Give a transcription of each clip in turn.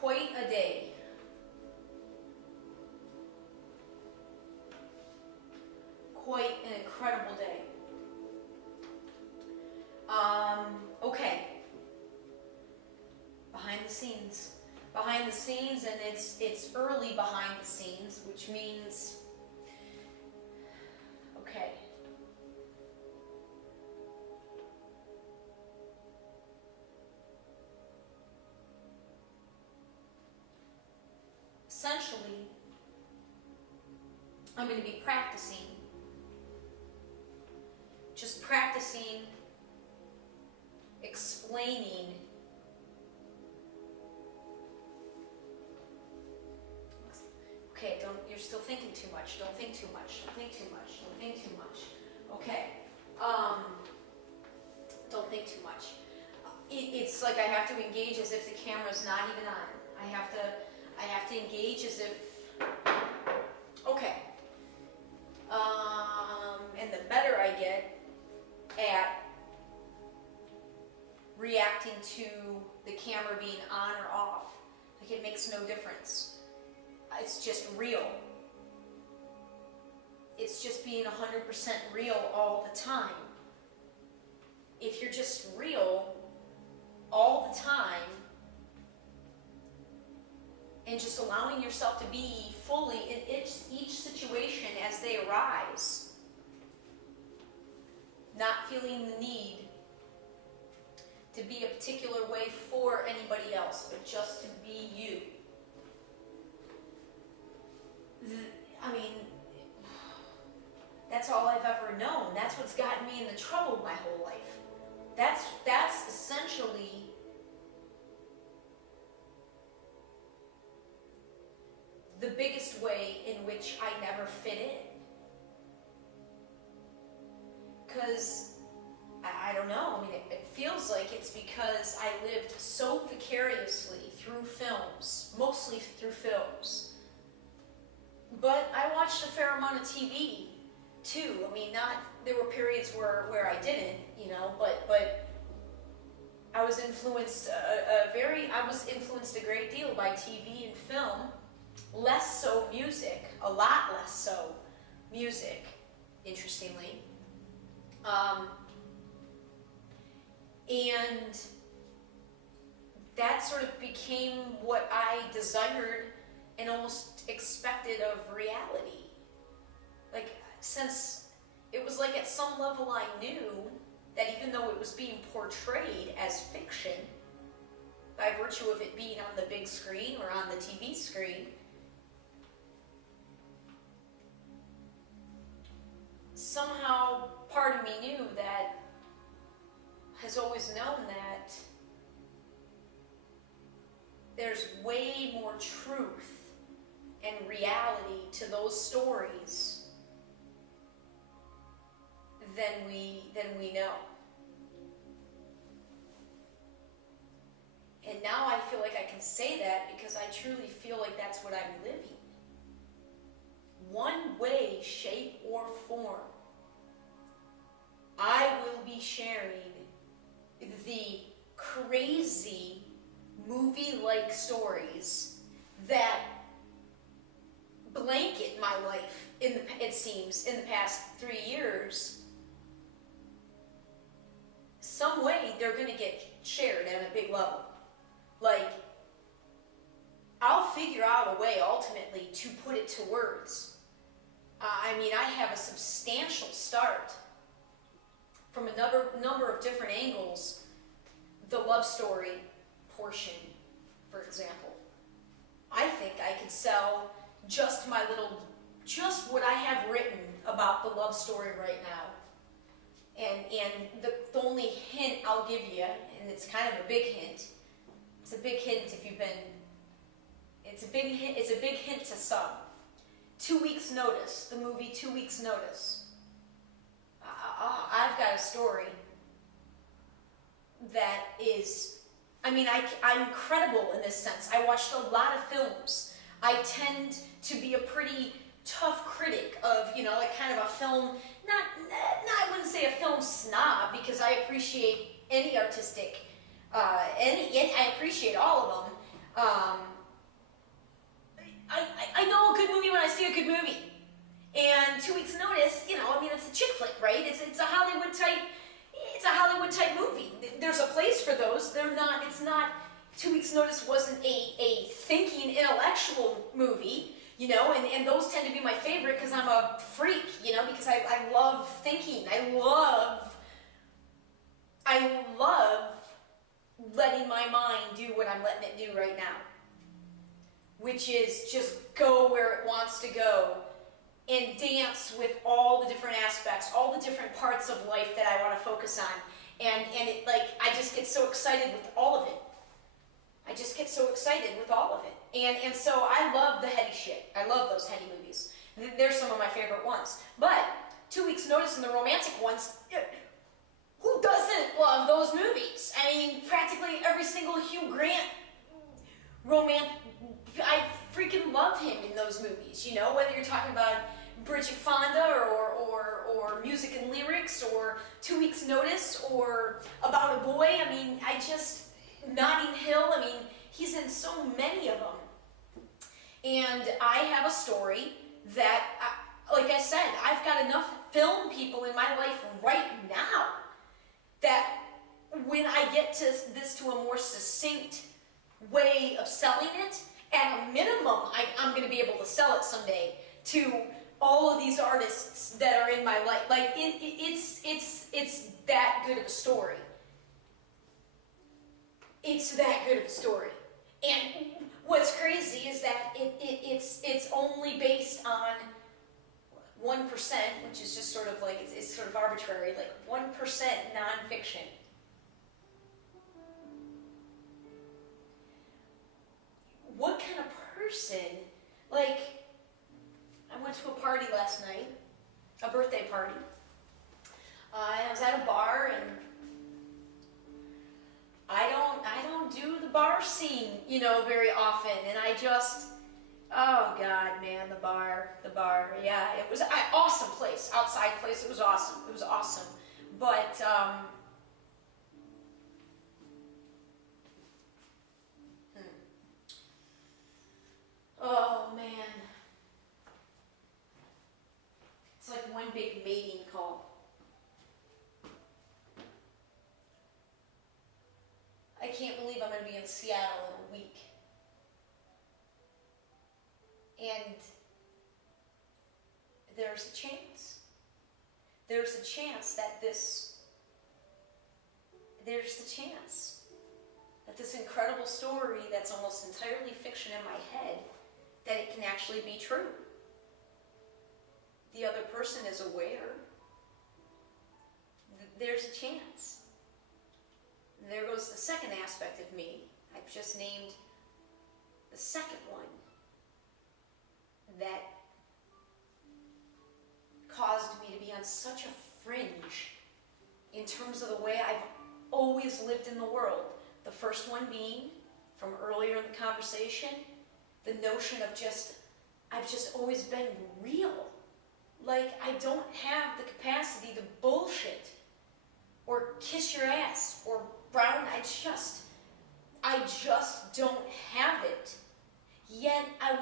quite a day. Quite an incredible day. Okay. Behind the scenes. Behind the scenes, and it's early behind the scenes, which means, okay. Essentially, I'm going to be practicing, just practicing explaining okay, you're still thinking too much, don't think too much, don't think too much, don't think too much. Okay, don't think too much. It's like I have to engage as if the camera's not even on. I have to engage as if, okay. And the better I get at reacting to the camera being on or off, like it makes no difference. It's just real. It's just being 100% real all the time. If you're just real all the time and just allowing yourself to be fully in each situation as they arise, not feeling the need to be a particular way for anybody else, but just to be you. I mean, that's all I've ever known. That's what's gotten me into trouble my whole life. That's essentially the biggest way in which I never fit in. Because, I don't know, I mean, it feels like it's because I lived so vicariously through films, mostly through films. But I watched a fair amount of TV too. I mean, there were periods where I didn't, but I was influenced I was influenced a great deal by TV and film, less so music, a lot less so music, interestingly. And that sort of became what I desired and almost expected of reality. Like, since it was like at some level I knew that even though it was being portrayed as fiction, by virtue of it being on the big screen or on the TV screen, somehow part of me knew that, has always known that there's way more truth and reality to those stories than we know. And now I feel like I can say that because I truly feel like that's what I'm living. One way, shape, or form, I will be sharing the crazy movie-like stories that blanket my life it seems in the past 3 years. Some way they're going to get shared at a big level. Like, I'll figure out a way ultimately to put it to words. I mean, I have a substantial start from a number of different angles. The love story portion, for example. I think I could sell just what I have written about the love story right now. And the only hint I'll give you, and it's kind of a big hint, it's a big hint if you've been, it's a big hint to some. 2 weeks notice, the movie 2 weeks notice. I've got a story that is, I mean, I'm credible in this sense. I watched a lot of films. I tend to be a pretty tough critic of, like kind of a film, I wouldn't say a film snob, because I appreciate any artistic, I appreciate all of them. Um, I know a good movie when I see a good movie. And 2 Weeks Notice, you know, I mean, it's a chick flick, right? It's a Hollywood type movie. There's a place for those. It's not, 2 Weeks Notice wasn't a thinking intellectual movie, you know, and those tend to be my favorite because I'm a freak, you know, because I love thinking. I love letting my mind do what I'm letting it do right now, which is just go where it wants to go and dance with all the different aspects, all the different parts of life that I want to focus on. And it, like, I just get so excited with all of it. I just get so excited with all of it. And so I love the heady shit. I love those heady movies. They're some of my favorite ones. But 2 Weeks Notice and the romantic ones, who doesn't love those movies? I mean, practically every single Hugh Grant I freaking love him in those movies, you know, whether you're talking about Bridget Fonda or Music and Lyrics or 2 Weeks Notice or About a Boy. I mean, Notting Hill, I mean, he's in so many of them. And I have a story that, like I said, I've got enough film people in my life right now that when I get to this to a more succinct way of selling it, at a minimum, I'm going to be able to sell it someday to all of these artists that are in my life. Like, it's that good of a story. It's that good of a story. And what's crazy is that it's only based on 1%, which is just sort of like, it's sort of arbitrary, like 1% nonfiction. What kind of person, like, I went to a party last night, a birthday party. I was at a bar, and I don't do the bar scene, you know, very often, and I just, oh God, man, the bar, yeah, it was an awesome place, outside place, it was awesome, but, oh man, it's like one big mating call. I can't believe I'm going to be in Seattle in a week. And there's a chance that this incredible story that's almost entirely fiction in my head, that it can actually be true. The other person is aware. There's a chance. There goes the second aspect of me. I've just named the second one that caused me to be on such a fringe in terms of the way I've always lived in the world. The first one being, from earlier in the conversation, the notion of I've just always been real. Like, I don't have the capacity to bullshit or kiss your ass or brown. I just don't have it. Yet I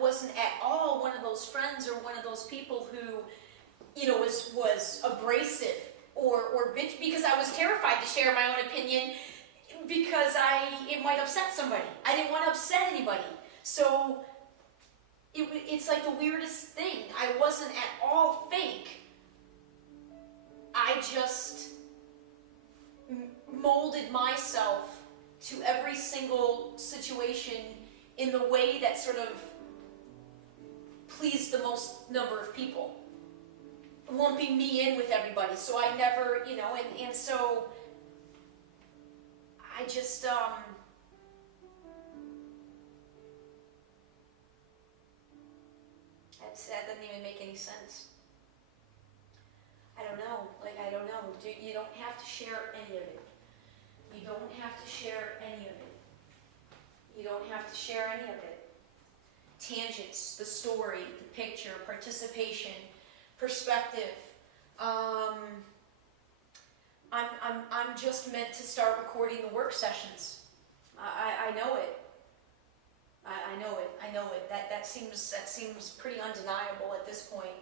wasn't at all one of those friends or one of those people who, you know, was abrasive or bitch, because I was terrified to share my own opinion because it might upset somebody. I didn't want to upset anybody. So it's like the weirdest thing. I wasn't at all fake. I just molded myself to every single situation in the way that sort of pleased the most number of people, lumping me in with everybody. So I never, you know, and so I just, that doesn't even make any sense. I don't know. You don't have to share any of it. You don't have to share any of it. You don't have to share any of it. Tangents, the story, the picture, participation, perspective. I'm just meant to start recording the work sessions. I know it. I know it. I know it. That seems pretty undeniable at this point.